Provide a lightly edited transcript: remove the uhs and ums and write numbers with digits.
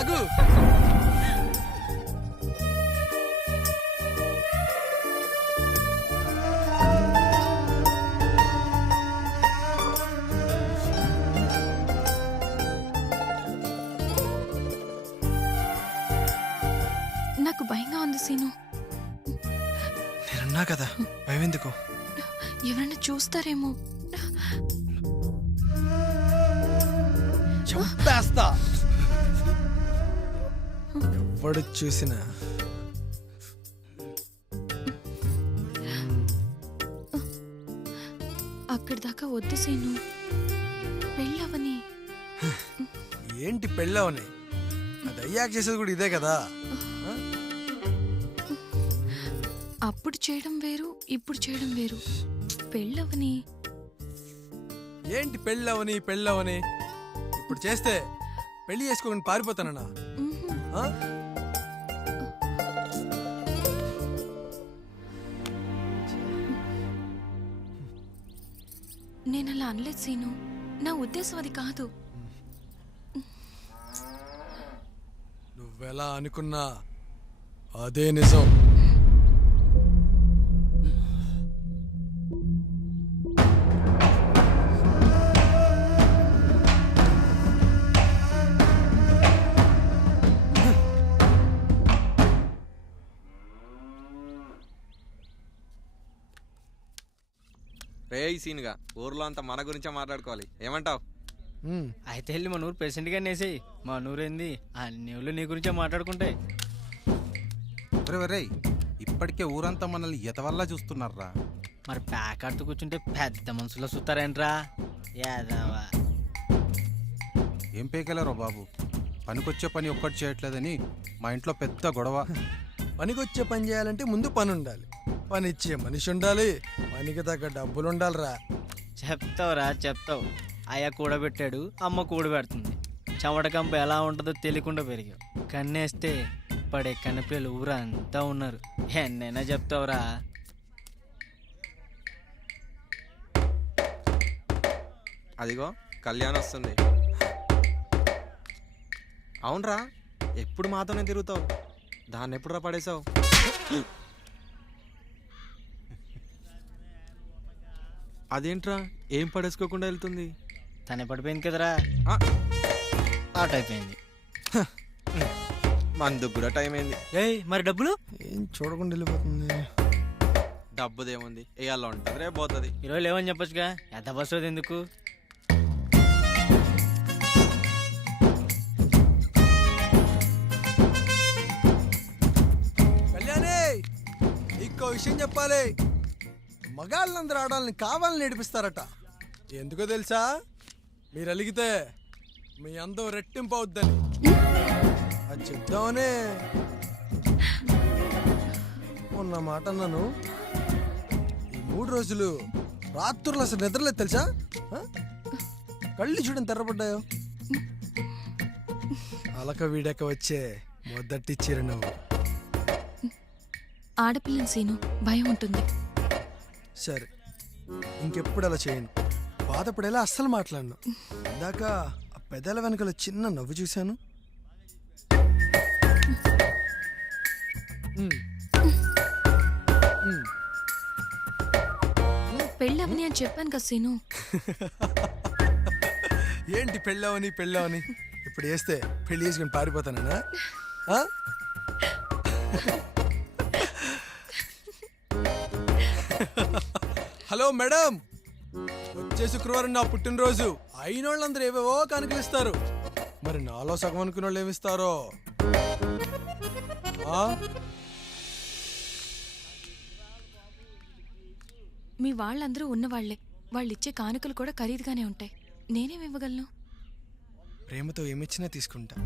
ఆగు. నాకు భయంగా ఉంది సీను. నేనున్నా కదా, భయం ఎందుకు? ఎవరైనా చూస్తారేమో. చంపేస్తా. ఎవడు చూసినా అక్కడి దాకా వద్దు సీను, పెళ్ళవని. ఏంటి పెళ్ళవని? అది అయ్యాక చేసేది కూడా ఇదే కదా. అప్పుడు చేయడం వేరు, ఇప్పుడు చేయడం వేరు. పెళ్ళవని. ఏంటి పెళ్ళవని పెళ్ళవని? ఇప్పుడు చేస్తే పెళ్లి చేసుకోకుండా పారిపోతానన్నా? ఆ? నేను అలా అనలేదు సీను, నా ఉద్దేశం అది కాదు. నువ్వెలా అనుకున్నా అదే నిజం. రే సీన్గా ఊర్లో అంతా మన గురించే మాట్లాడుకోవాలి, ఏమంటావు? అయితే వెళ్ళి మన ఊరు ప్రెసిడెంట్ గారిని వేసేయి. మా ఊరు ఏంది, అన్ని ఊళ్ళు నీ గురించే మాట్లాడుకుంటాయి. రే ఇప్పటికే ఊరంతా మనల్ని ఎతవల్లా చూస్తున్నారా. మరి ప్యాక్ ఆడుతూ కూర్చుంటే పెద్ద మనుషులో చూస్తారేంట్రా యాదవా. ఏం పేకెళ్ళారో బాబు, పనికొచ్చే పని ఒక్కటి చేయట్లేదని మా ఇంట్లో పెద్ద గొడవ. పనికొచ్చే పని చేయాలంటే ముందు పని ఉండాలి, పని ఇచ్చే మనిషి ఉండాలి, పనికి తగ్గ డబ్బులు ఉండాలిరా. చెప్తావురా చెప్తావు. అయ్య కూడబెట్టాడు, అమ్మ కూడబెడుతుంది. చెమటకంప ఎలా ఉంటుందో తెలియకుండా పెరిగావు. కన్నేస్తే పడే కన్నపిల్లలు ఊరంతా ఉన్నారు. ఎన్నైనా చెప్తావురా. అదిగో కళ్యాణ్ వస్తుంది. అవునరా, ఎప్పుడు మాతోనే తిరుగుతావు, దాన్ని ఎప్పుడురా పడేసావు? అదేంట్రా ఏం పడేసుకోకుండా వెళ్తుంది? తనే పడిపోయింది కదరా, ఆట అయిపోయింది. మందుకు కూడా టైం అయింది. ఏయ్ మరి డబ్బులు? ఏం చూడకుండా వెళ్ళిపోతుంది. డబ్బుదేముంది, ఇవాళ ఉంటుంది రేపు పోతుంది. ఈరోజు లేవని చెప్పొచ్చుగా, ఎంత బస్సు ఎందుకు? కళ్యాణి, ఇంకో విషయం చెప్పాలి. మగాళ్ళందరూ ఆడాలని కావాలని నేర్పిస్తారట. ఎందుకో తెలుసా? మీరు అలిగితే మీ అందం రెట్టింపు అవుద్దని. అది చెప్దామనే మొన్న మాట అన్నాను. ఈ 3 రోజులు రాత్రులు అసలు నిద్రలేదు తెలుసా? కళ్ళు చూడని తెర్రపడ్డాయో. అలక వీడక వచ్చే మొదటి చిరునవ్వు. ఆడపిల్లని సీను, భయం ఉంటుంది. సరే, ఇంకెప్పుడు అలా చేయండి. బాధపడేలా అస్సలు మాట్లాడను. ఇందాక ఆ పెదాల వెనకల చిన్న నవ్వు చూశాను. పెళ్ళవని అని చెప్పాను కదా సీను. ఏంటి పెళ్ళవని పెళ్ళవని? ఇప్పుడు వేస్తే పెళ్లి చేసుకుని పారిపోతానా? హలో మేడం, వచ్చే శుక్రవారం నా పుట్టినరోజు. అయినోళ్ళందరూ ఏవేవో కానుకలిస్తారు. మరి నాలో సగం అనుకున్న వాళ్ళు ఏమిస్తారో? మీ వాళ్ళందరూ ఉన్నవాళ్లే. వాళ్ళిచ్చే కానుకలు కూడా ఖరీదుగానే ఉంటాయి. నేనేమివ్వగలను? ప్రేమతో ఏమిచ్చినా తీసుకుంటా.